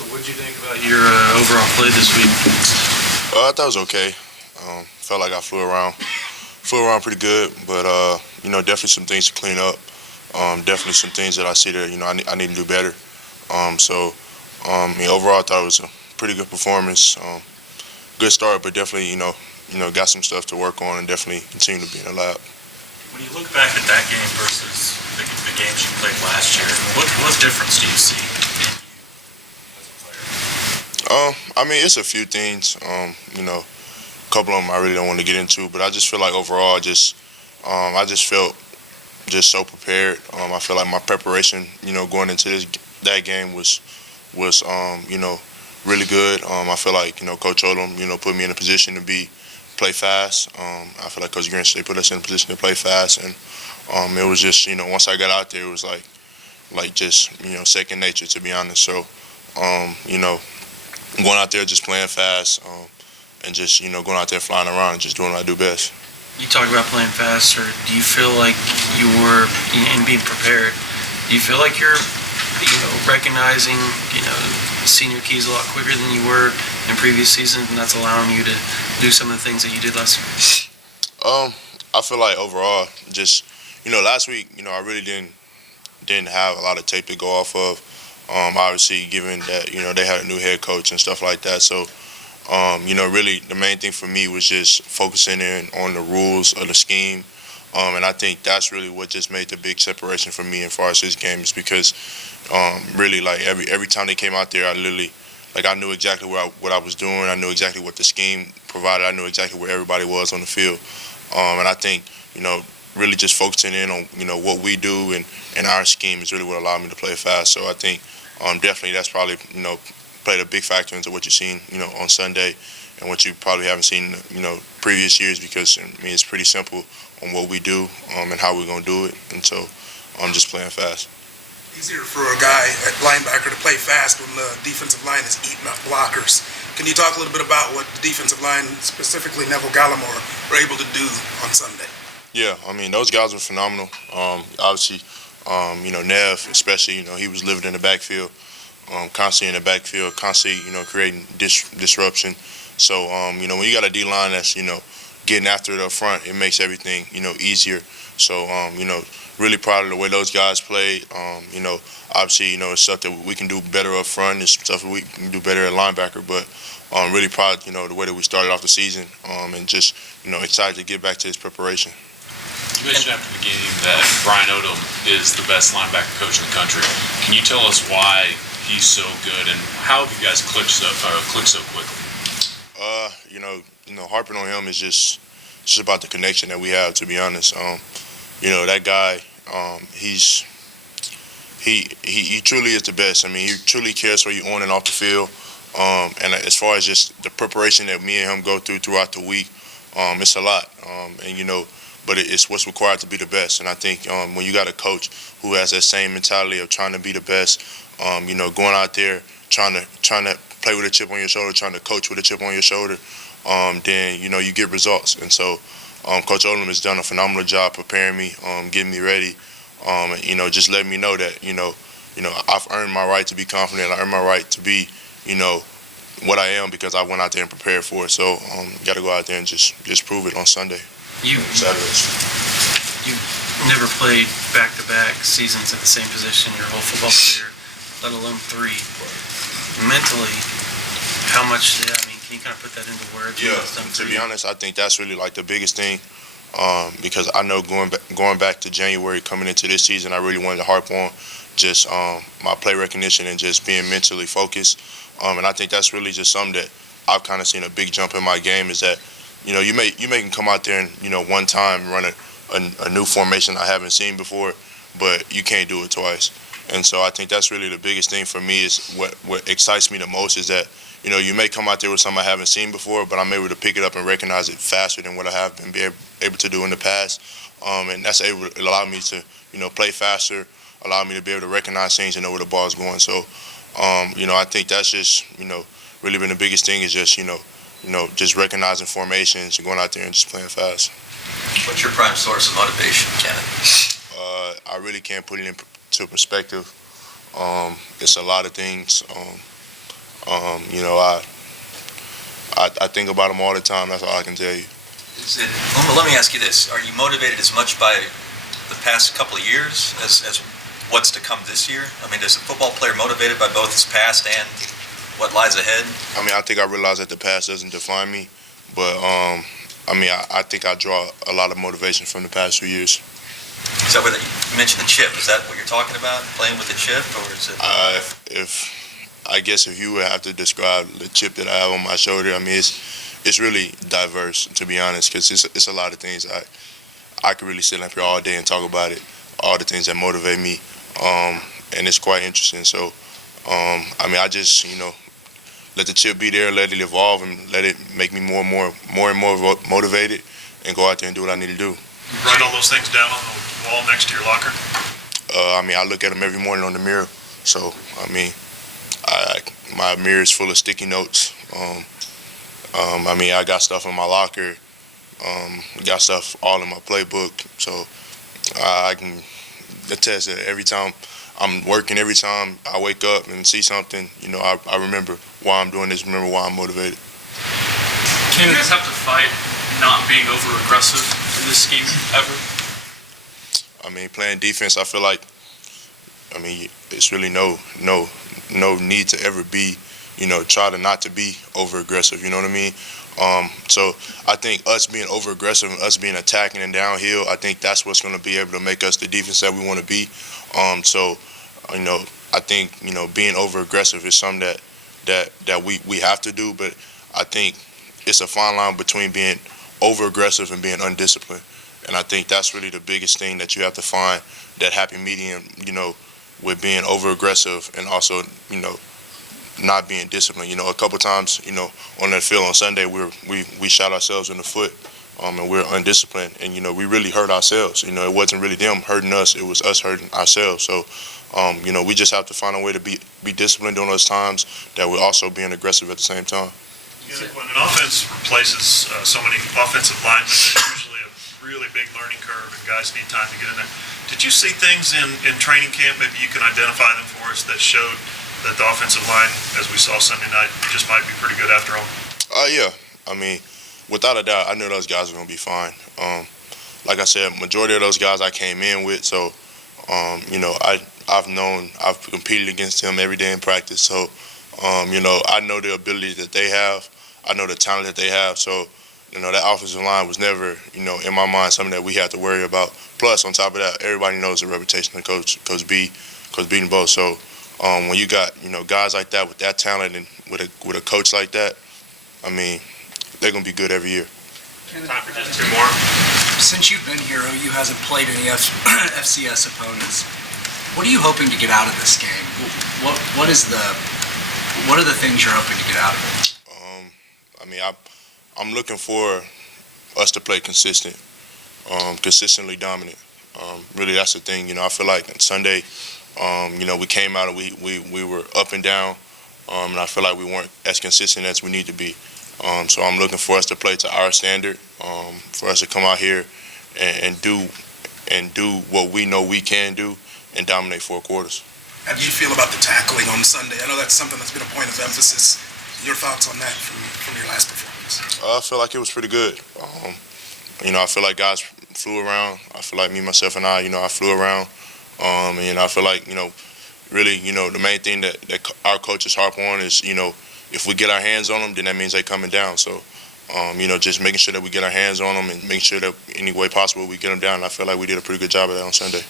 So what did you think about your overall play this week? I thought it was okay. Felt like I flew around pretty good, but definitely some things to clean up. Definitely some things that I see that I need to do better. Overall, I thought it was a pretty good performance. Good start, but definitely got some stuff to work on and definitely continue to be in the lab. When you look back at that game versus the games you played last year, what difference do you see in you as a player? It's a few things. A couple of them I really don't want to get into, but I just feel like overall, I just felt just so prepared. I feel like my preparation, going into that game was really good. I feel like Coach Odom, put me in a position to play fast. I feel like Coach Grinch, they put us in a position to play fast, and it was just once I got out there, it was like just second nature, to be honest. So going out there just playing fast, and just going out there flying around and just doing what I do best. You talk about playing faster. Do you feel like you were in being prepared? Do you feel like you're recognizing senior keys a lot quicker than you were in previous seasons, and that's allowing you to do some of the things that you did last year? I feel like overall, just last week, I really didn't have a lot of tape to go off of. Obviously, given that they had a new head coach and stuff like that, so really the main thing for me was just focusing in on the rules of the scheme. And I think that's really what just made the big separation for me as far as this game is because really like every time they came out there, I literally I knew exactly what I was doing. I knew exactly what the scheme provided. I knew exactly where everybody was on the field. And I think really just focusing in on what we do and our scheme is really what allowed me to play fast. So I think definitely that's probably played a big factor into what you've seen on Sunday and what you probably haven't seen previous years because it's pretty simple on what we do and how we're going to do it, and so I'm just playing fast. Easier for a guy at linebacker to play fast when the defensive line is eating up blockers. Can you talk a little bit about what the defensive line, specifically Neville Gallimore, were able to do on Sunday? Yeah, those guys were phenomenal. Obviously, Nev, especially, he was living in the backfield, constantly in the backfield, constantly, creating disruption. So, when you got a D-line that's, getting after it up front, it makes everything, easier. So, really proud of the way those guys played. Obviously, it's stuff that we can do better up front. It's stuff that we can do better at linebacker. But really proud, the way that we started off the season and just, excited to get back to this preparation. You mentioned after the game that Brian Odom is the best linebacker coach in the country. Can you tell us why he's so good and how have you guys clicked so quickly? Harping on him is just about the connection that we have, to be honest. That guy, he truly is the best. He truly cares for you on and off the field. And as far as just the preparation that me and him go throughout the week, it's a lot. But it's what's required to be the best. And I think when you got a coach who has that same mentality of trying to be the best, going out there, trying to play with a chip on your shoulder, trying to coach with a chip on your shoulder, then you get results. And so Coach Odom has done a phenomenal job preparing me, getting me ready, and just letting me know that I've earned my right to be confident. I earned my right to be what I am because I went out there and prepared for it. So got to go out there and just prove it on Sunday. Saturdays. You never played back-to-back seasons at the same position your whole football career, let alone 3. Mentally, how much? Can you kind of put that into words? Yeah. To be honest, I think that's really the biggest thing because I know going back to January, coming into this season, I really wanted to harp on just my play recognition and just being mentally focused. And I think that's really just something that I've kind of seen a big jump in my game is that. You may come out there and one time run a new formation I haven't seen before, but you can't do it twice. And so I think that's really the biggest thing for me is what excites me the most is that you may come out there with something I haven't seen before, but I'm able to pick it up and recognize it faster than what I have been able to do in the past. And that's able to allow me to play faster, allow me to be able to recognize things and know where the ball's going. So I think that's just really been the biggest thing is just just recognizing formations and going out there and just playing fast. What's your prime source of motivation, Kenneth? I really can't put it into perspective. It's a lot of things. You know, I think about them all the time. That's all I can tell you. Let me ask you this. Are you motivated as much by the past couple of years as what's to come this year? I mean, is a football player motivated by both his past and what lies ahead? I mean, I think I realize that the past doesn't define me, but I mean, I think I draw a lot of motivation from the past few years. Is that what you mentioned the chip? Is that what you're talking about, playing with the chip, or is it? I guess if you would have to describe the chip that I have on my shoulder, I mean, it's really diverse, to be honest, because it's a lot of things. I could really sit up here all day and talk about it, all the things that motivate me, and it's quite interesting. So, I mean, I just, you know, let the chip be there, let it evolve, and let it make me more and more motivated, and go out there and do what I need to do. You write all those things down on the wall next to your locker? I mean, I look at them every morning on the mirror. So, I mean, my mirror is full of sticky notes. I mean, I got stuff in my locker. Got stuff all in my playbook. So, I can attest that every time I'm working, every time I wake up and see something, you know, I remember why I'm doing this, remember why I'm motivated. Can you guys have to fight not being over-aggressive in this scheme ever? I mean, playing defense, I feel like, I mean, it's really no need to ever be, you know, try to not to be over-aggressive, you know what I mean? So I think us being over-aggressive and us being attacking and downhill, I think that's what's going to be able to make us the defense that we want to be. So, you know, I think, you know, being over-aggressive is something that we have to do, but I think it's a fine line between being over-aggressive and being undisciplined. And I think that's really the biggest thing that you have to find, that happy medium, you know, with being over-aggressive and also, you know, not being disciplined. You know, a couple times, you know, on that field on Sunday, we shot ourselves in the foot, and we're undisciplined, and you know, we really hurt ourselves. You know, it wasn't really them hurting us; it was us hurting ourselves. So, you know, we just have to find a way to be disciplined during those times that we're also being aggressive at the same time. Yeah, when an offense replaces so many offensive linemen, there's usually a really big learning curve, and guys need time to get in there. Did you see things in training camp? Maybe you can identify them for us that showed that the offensive line, as we saw Sunday night, just might be pretty good after all? Yeah. I mean, without a doubt, I knew those guys were going to be fine. Like I said, majority of those guys I came in with, so, you know, I've competed against them every day in practice. So, you know, I know the ability that they have. I know the talent that they have. So, you know, that offensive line was never, you know, in my mind, something that we had to worry about. Plus, on top of that, everybody knows the reputation of Coach B and both. So, when you got, you know, guys like that with that talent and with a coach like that, I mean, they're gonna be good every year. Time for just two more. Since you've been here, OU hasn't played any FCS opponents. What are you hoping to get out of this game? What are the things you're hoping to get out of it? I mean, I'm looking for us to play consistently dominant. Really, that's the thing. You know, I feel like on Sunday, you know, we came out and we were up and down, and I feel like we weren't as consistent as we need to be. So I'm looking for us to play to our standard, for us to come out here and do what we know we can do and dominate 4 quarters. How do you feel about the tackling on Sunday? I know that's something that's been a point of emphasis. Your thoughts on that from your last performance? I feel like it was pretty good. You know, I feel like guys flew around. I feel like me, myself, and I, you know, I flew around. And you know, I feel like, you know, really, you know, the main thing that our coaches harp on is, you know, if we get our hands on them, then that means they're coming down. So, you know, just making sure that we get our hands on them and making sure that any way possible we get them down. And I feel like we did a pretty good job of that on Sunday.